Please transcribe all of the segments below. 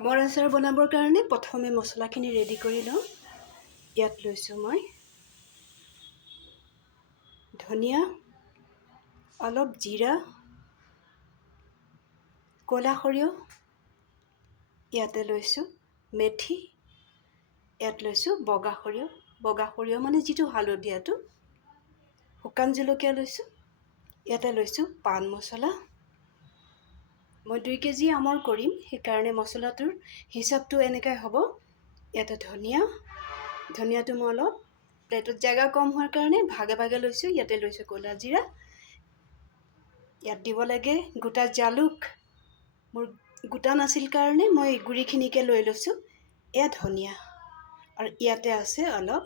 আমৰ আচাৰ বনাবৰ কাৰণে প্ৰথমে মছলাখিনি ৰেডি কৰি লওঁ। ইয়াত লৈছোঁ মই ধনিয়া, অলপ জিৰা, ক'লা সৰিয়হ, ইয়াতে লৈছোঁ মেথি, ইয়াত লৈছোঁ বগা সৰিয়হ মানে যিটো হালধীয়াটো, শুকান জলকীয়া লৈছোঁ, ইয়াতে লৈছোঁ পাণ মছলা। মই 2 কেজি আমৰ কৰিম, সেইকাৰণে মছলাটোৰ হিচাপটো এনেকৈ হ'ব। ইয়াতে ধনিয়াটো মই অলপ প্লেটত জেগা কম হোৱাৰ কাৰণে ভাগে ভাগে লৈছোঁ। ইয়াতে লৈছোঁ ক'লা জিৰা, ইয়াত দিব লাগে গোটা জালুক, মোৰ গোটা নাছিল কাৰণে মই গুড়িখিনিকে লৈ লৈছোঁ। এয়া ধনিয়া আৰু ইয়াতে আছে অলপ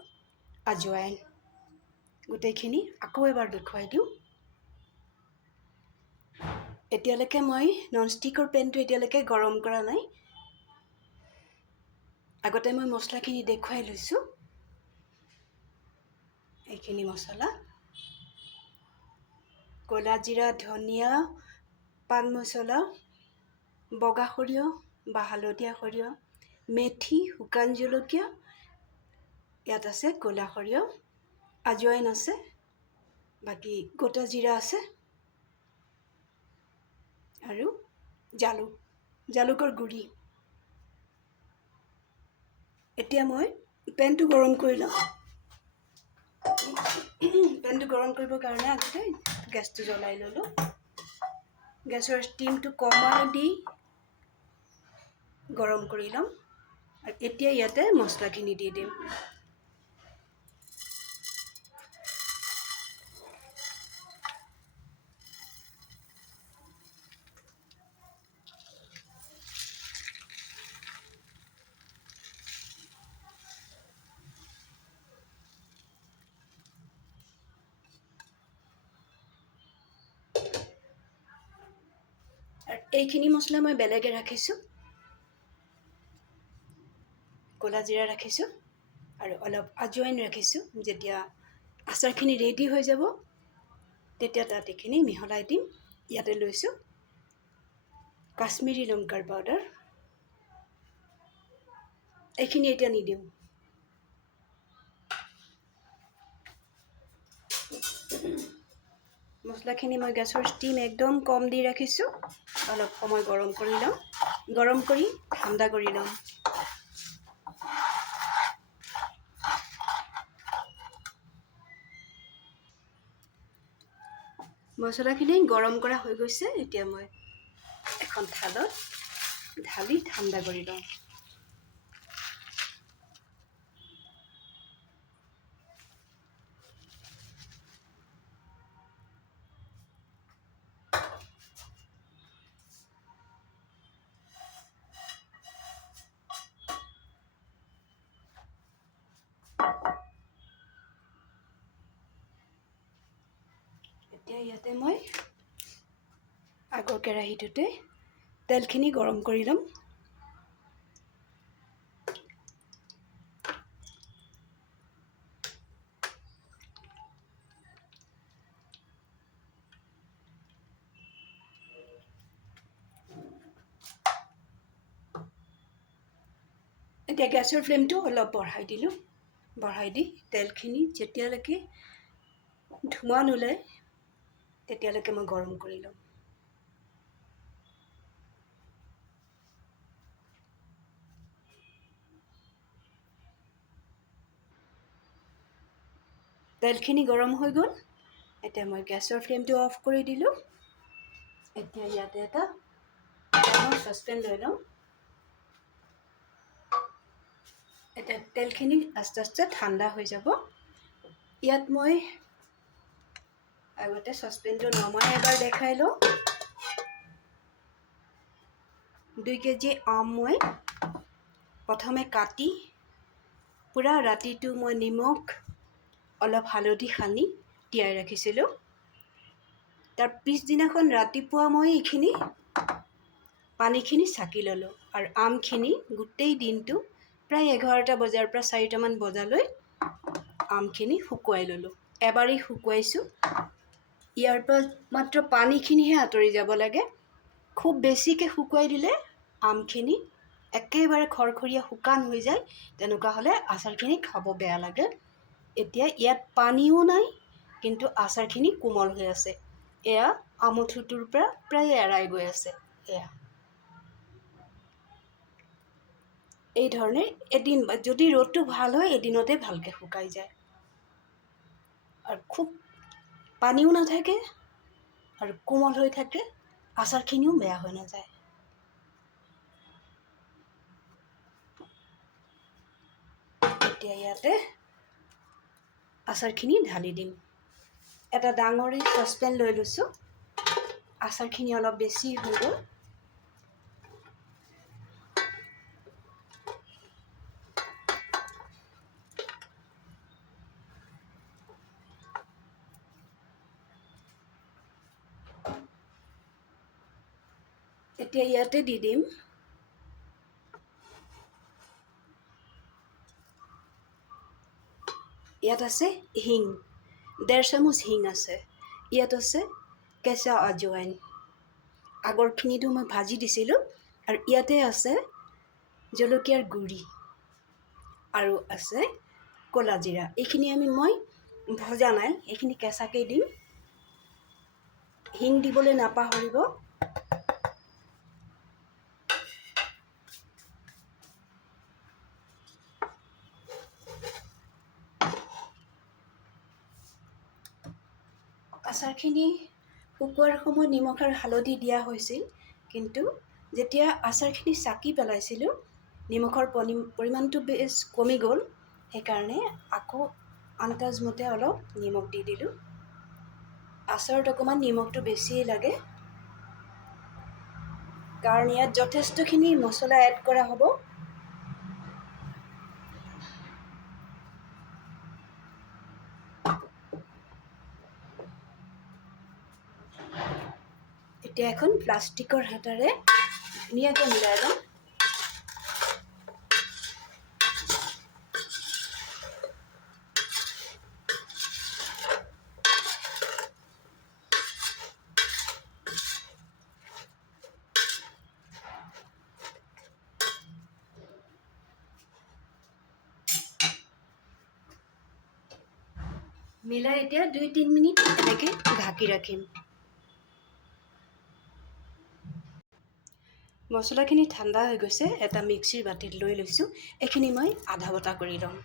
আজৱাইন। গোটেইখিনি আকৌ এবাৰ দেখুৱাই দিওঁ। এতিয়ালৈকে মই ননষ্টিকৰ পেনটো এতিয়ালৈকে গৰম কৰা নাই। আগতে মই মছলাখিনি দেখুৱাই লৈছোঁ। এইখিনি মছলা ক'লা জিৰা, ধনিয়া, পাণ মছলা, বগা সৰিয়হ বা হালধীয়া সৰিয়হ, মেথি, শুকান জলকীয়া, ইয়াত আছে ক'লা সৰিয়হ, আজৱাইন আছে, বাকী গোটা জিৰা আছে আৰু জালুকৰ গুড়ি। এতিয়া মই পেনটো গৰম কৰি লওঁ। পেনটো গৰম কৰিবৰ কাৰণে আগতে গেছটো জ্বলাই ল'লোঁ। গেছৰ ষ্টিমটো কমাই দি গৰম কৰি ল'ম। আৰু এতিয়া ইয়াতে মছলাখিনি দি দিম। আৰু এইখিনি মছলা মই বেলেগে ৰাখিছোঁ। ক'লা জিৰা ৰাখিছোঁ আৰু অলপ আজৱাইন ৰাখিছোঁ। যেতিয়া আচাৰখিনি ৰেডি হৈ যাব তেতিয়া তাত এইখিনি মিহলাই দিম। ইয়াতে লৈছোঁ কাশ্মীৰী লংকাৰ পাউডাৰ। এইখিনি এতিয়া নিদিওঁ। মছলাখিনি মই গেছৰ ষ্টিম একদম কম দি ৰাখিছোঁ। অলপ সময় গৰম কৰি লওঁ। গৰম কৰি ঠাণ্ডা কৰি লওঁ। মছলাখিনি গৰম কৰা হৈ গৈছে। এতিয়া মই এখন থালত ঢালি ঠাণ্ডা কৰি লওঁ। এতিয়া ইয়াতে মই আগৰ কেৰাহীটোতে তেলখিনি গৰম কৰি ল'ম। এতিয়া গেছৰ ফ্লেমটো অলপ বঢ়াই দিলোঁ। বঢ়াই দি তেলখিনি যেতিয়ালৈকে ধোঁৱা নোলায় তেতিয়ালৈকে মই গৰম কৰি ল'ম। তেলখিনি গৰম হৈ গ'ল। এতিয়া মই গেছৰ ফ্লেমটো অফ কৰি দিলোঁ। এতিয়া ইয়াতে এটা ডাঙৰ চচপেন লৈ লওঁ। এতিয়া তেলখিনি আস্তে আস্তে ঠাণ্ডা হৈ যাব। ইয়াত মই আগতে চচপেনটো নমাই এবাৰ দেখাই লওঁ। 2 কেজি আম মই প্ৰথমে কাটি পূৰা ৰাতিটো মই নিমখ অলপ হালধি সানি তিয়াই ৰাখিছিলোঁ। তাৰ পিছদিনাখন ৰাতিপুৱা মই এইখিনি পানীখিনি চাকি ল'লোঁ আৰু আমখিনি গোটেই দিনটো প্ৰায় 11টা বজাৰ পৰা 4টামান বজালৈ আমখিনি শুকুৱাই ল'লোঁ। এবাৰেই শুকুৱাইছোঁ। ইয়াৰ পৰা মাত্ৰ পানীখিনিহে আঁতৰি যাব লাগে। খুব বেছিকৈ শুকুৱাই দিলে আমখিনি একেবাৰে খৰখৰীয়া শুকান হৈ যায়, তেনেকুৱা হ'লে আচাৰখিনি খাব বেয়া লাগে। এতিয়া ইয়াত পানীও নাই, কিন্তু আচাৰখিনি কোমল হৈ আছে। এয়া আমঠুটোৰ পৰা প্ৰায় এৰাই গৈ আছে। এয়া এই ধৰণে এদিন, যদি ৰ'দটো ভাল হয় এদিনতে ভালকৈ শুকাই যায়, আৰু খুব পানীও নাথাকে আৰু কোমল হৈ থাকে, আচাৰখিনিও বেয়া হৈ নাযায়। এতিয়া ইয়াতে আচাৰখিনি ঢালি দিম। এটা ডাঙৰ চচপেন লৈ লৈছোঁ, আচাৰখিনি অলপ বেছি হৈ গ'ল। এতিয়া ইয়াতে দি দিম ইয়াত আছে হিং, 1.5 চামুচ হিং আছে। ইয়াত আছে কেঁচা আজৱাইন, আগৰখিনিতো মই ভাজি দিছিলোঁ। আৰু ইয়াতে আছে জলকীয়াৰ গুড়ি আৰু আছে ক'লা জিৰা। এইখিনি মই ভজা নাই, এইখিনি কেঁচাকৈ দিম। হিং দিবলৈ নাপাহৰিব। আচাৰখিনি শুকোৱাৰ সময়ত নিমখ আৰু হালধি দিয়া হৈছিল, কিন্তু যেতিয়া আচাৰখিনি চাকি পেলাইছিলোঁ নিমখৰ পৰিমাণটো বেছ কমি গ'ল। সেইকাৰণে আকৌ আন্দাজমতে অলপ নিমখ দি দিলোঁ। আচাৰত অকণমান নিমখটো বেছিয়ে লাগে, কাৰণ ইয়াত যথেষ্টখিনি মছলা এড কৰা হ'ব। এতিয়া এখন প্লাষ্টিকৰ হেতাৰে ধুনীয়াকৈ মিলাই ল'ম। মিলাই এতিয়া 2-3 মিনিট এনেকৈ ঢাকি ৰাখিম। মছলাখিনি ঠাণ্ডা হৈ গৈছে, এটা মিক্সিৰ বাতিত লৈ লৈছোঁ। এইখিনি মই আধা বটা কৰি ল'ম।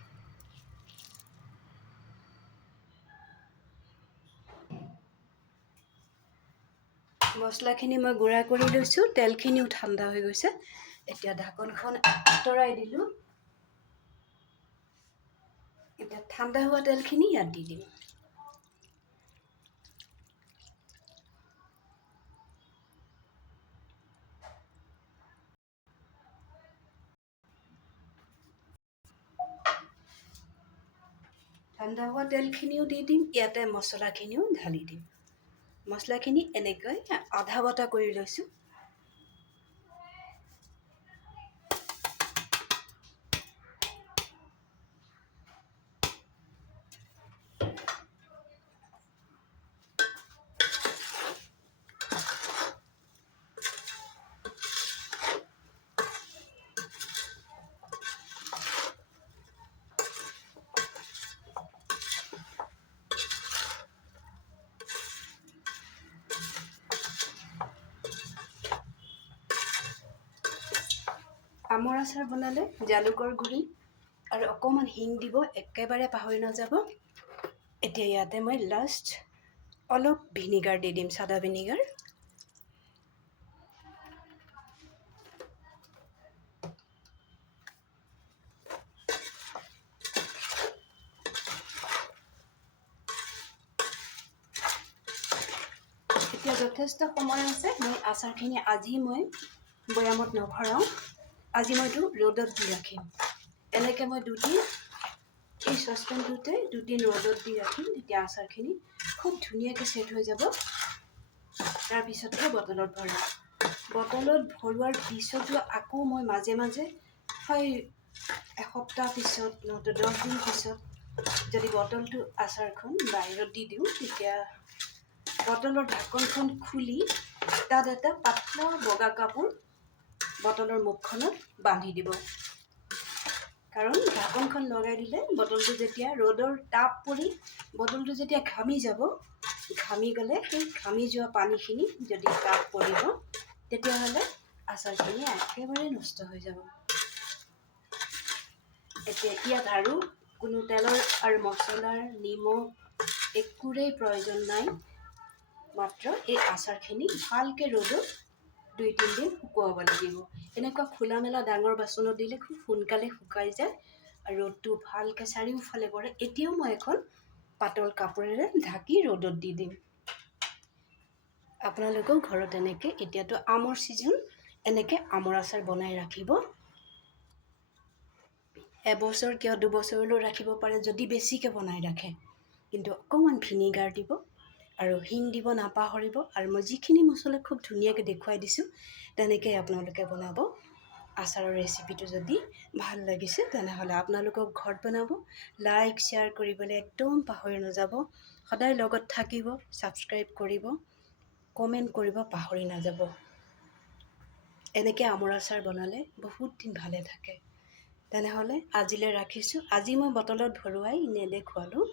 মছলাখিনি মই গুড়া কৰি লৈছোঁ, তেলখিনিও ঠাণ্ডা হৈ গৈছে। এতিয়া ঢাকনখন আঁতৰাই দিলোঁ। এতিয়া ঠাণ্ডা হোৱা তেলখিনি ইয়াত দি দিম। ঠাণ্ডা হোৱা তেলখিনিও দি দিম, ইয়াতে মছলাখিনিও ঢালি দিম। মছলাখিনি এনেকৈ আধা বটা কৰি লৈছোঁ। আমৰ আচাৰ বনালে জালুকৰ গুড়ি আৰু অকণমান হিং দিব, একেবাৰে পাহৰি নাযাব। এতিয়া ইয়াতে মই লাষ্ট অলপ ভিনেগাৰ দি দিম, চাদা ভিনেগাৰ। এতিয়া যথেষ্ট সময় আছে। মই আচাৰখিনি আজি বৈয়ামত নভৰাওঁ, আজি মইতো ৰ'দত দি ৰাখিম। এনেকৈ মই দুদিন এই চচপেনটোতে ৰ'দত দি ৰাখিম, তেতিয়া আচাৰখিনি খুব ধুনীয়াকৈ ছেট হৈ যাব। তাৰপিছতহে বটলত ভৰাম। বটলত ভৰোৱাৰ পিছতো আকৌ মই মাজে মাজে হয় এসপ্তাহ পিছত, নহয়তো 10 দিন পিছত যদি বটলটো আচাৰখন বাহিৰত দি দিওঁ, তেতিয়া বটলৰ ঢাকনখন খুলি তাত এটা পাতলা বগা কাপোৰ বটলৰ মুখখনত বান্ধি দিব। কাৰণ ঢাকনখন লগাই দিলে বটলটো যেতিয়া ৰ'দৰ তাপ পৰি বটলটো যেতিয়া ঘামি যাব, ঘামি গ'লে সেই ঘামি যোৱা পানীখিনি যদি তাপ পৰিব, তেতিয়াহ'লে আচাৰখিনি একেবাৰে নষ্ট হৈ যাব। এতিয়া ইয়াত আৰু কোনো তেলৰ আৰু মছলাৰ, নিমখ একোৰেই প্ৰয়োজন নাই। মাত্ৰ এই আচাৰখিনি ভালকৈ ৰ'দত 2-3 দিন শুকুৱাব লাগিব। এনেকুৱা খোলা মেলা ডাঙৰ বাচনত দিলে খুব সোনকালে শুকাই যায় আৰু ৰ'দটো ভালকৈ চাৰিওফালে পৰে। এতিয়াও মই এখন পাতল কাপোৰেৰে ঢাকি ৰ'দত দি দিম। আপোনালোকেও ঘৰত এনেকৈ, এতিয়াতো আমৰ ছিজন, এনেকৈ আমৰ আচাৰ বনাই ৰাখিব। এবছৰ কিয় 2 বছৰলৈও ৰাখিব পাৰে যদি বেছিকৈ বনাই ৰাখে। কিন্তু অকণমান ভিনেগাৰ দিব আৰু হিং দিব নাপাহৰিব। আৰু মই যিখিনি মছলা খুব ধুনীয়াকৈ দেখুৱাই দিছোঁ, তেনেকৈ আপোনালোকে বনাব। আচাৰৰ ৰেচিপিটো যদি ভাল লাগিছে তেনেহ'লে আপোনালোকক ঘৰত বনাব। লাইক শ্বেয়াৰ কৰিবলৈ একদম পাহৰি নাযাব। সদায় লগত থাকিব, ছাবস্ক্ৰাইব কৰিব, কমেণ্ট কৰিব পাহৰি নাযাব। এনেকৈ আমৰ আচাৰ বনালে বহুত দিন ভালে থাকে। তেনেহ'লে আজিলৈ ৰাখিছোঁ। আজি মই বটলত ভৰোৱাই নেদেখুৱালোঁ।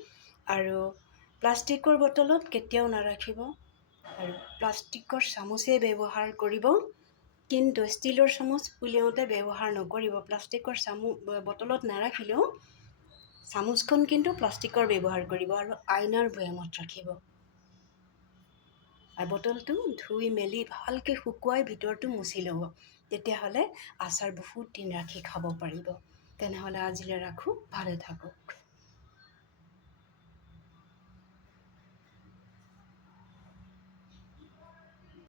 আৰু প্লাষ্টিকৰ বটলত কেতিয়াও নাৰাখিব আৰু প্লাষ্টিকৰ চামুচেই ব্যৱহাৰ কৰিব। কিন্তু ষ্টীলৰ চামুচ উলিয়াওঁতে ব্যৱহাৰ নকৰিব। প্লাষ্টিকৰ বটলত নাৰাখিলেও চামুচখন কিন্তু প্লাষ্টিকৰ ব্যৱহাৰ কৰিব আৰু আইনাৰ বৈয়ামত ৰাখিব। আৰু বটলটো ধুই মেলি ভালকৈ শুকুৱাই ভিতৰটো মুচি ল'ব। তেতিয়াহ'লে আচাৰ বহুত দিন ৰাখি খাব পাৰিব। তেনেহ'লে আজিলৈ ৰাখোঁ, ভালে থাকক।